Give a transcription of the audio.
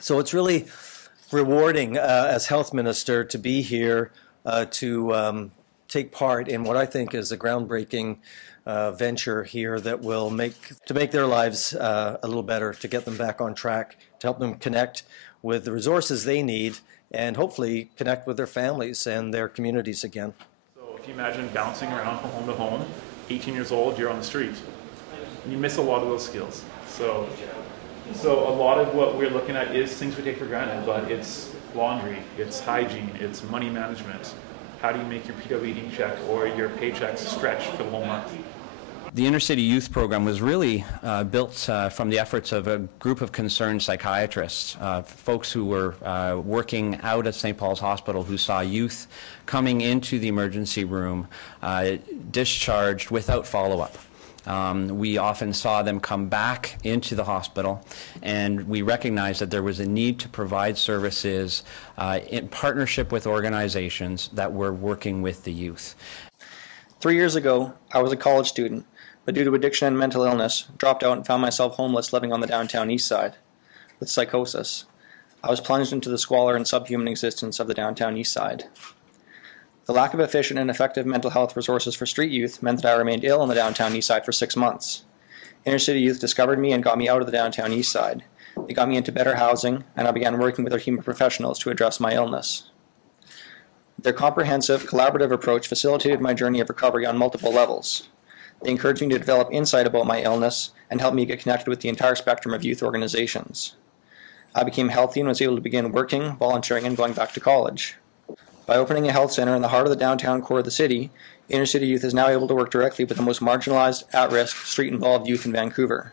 So it's really rewarding as health minister to be here to take part in what I think is a groundbreaking venture here that will make their lives a little better, to get them back on track, to help them connect with the resources they need, and hopefully connect with their families and their communities again. So if you imagine bouncing around from home to home, 18 years old, you're on the street. You miss a lot of those skills. So a lot of what we're looking at is things we take for granted, but it's laundry, it's hygiene, it's money management. How do you make your PWD check or your paychecks stretch for the whole month? The Inner City Youth Program was really built from the efforts of a group of concerned psychiatrists, folks who were working out at St. Paul's Hospital, who saw youth coming into the emergency room discharged without follow-up. We often saw them come back into the hospital, and we recognized that there was a need to provide services in partnership with organizations that were working with the youth. 3 years ago, I was a college student, but due to addiction and mental illness, dropped out and found myself homeless living on the downtown east side with psychosis. I was plunged into the squalor and subhuman existence of the downtown east side. The lack of efficient and effective mental health resources for street youth meant that I remained ill on the downtown east side for 6 months. Inner City Youth discovered me and got me out of the downtown east side. They got me into better housing, and I began working with their team of professionals to address my illness. Their comprehensive, collaborative approach facilitated my journey of recovery on multiple levels. They encouraged me to develop insight about my illness and helped me get connected with the entire spectrum of youth organizations. I became healthy and was able to begin working, volunteering, and going back to college. By opening a health center in the heart of the downtown core of the city, Inner City Youth is now able to work directly with the most marginalized, at-risk, street-involved youth in Vancouver.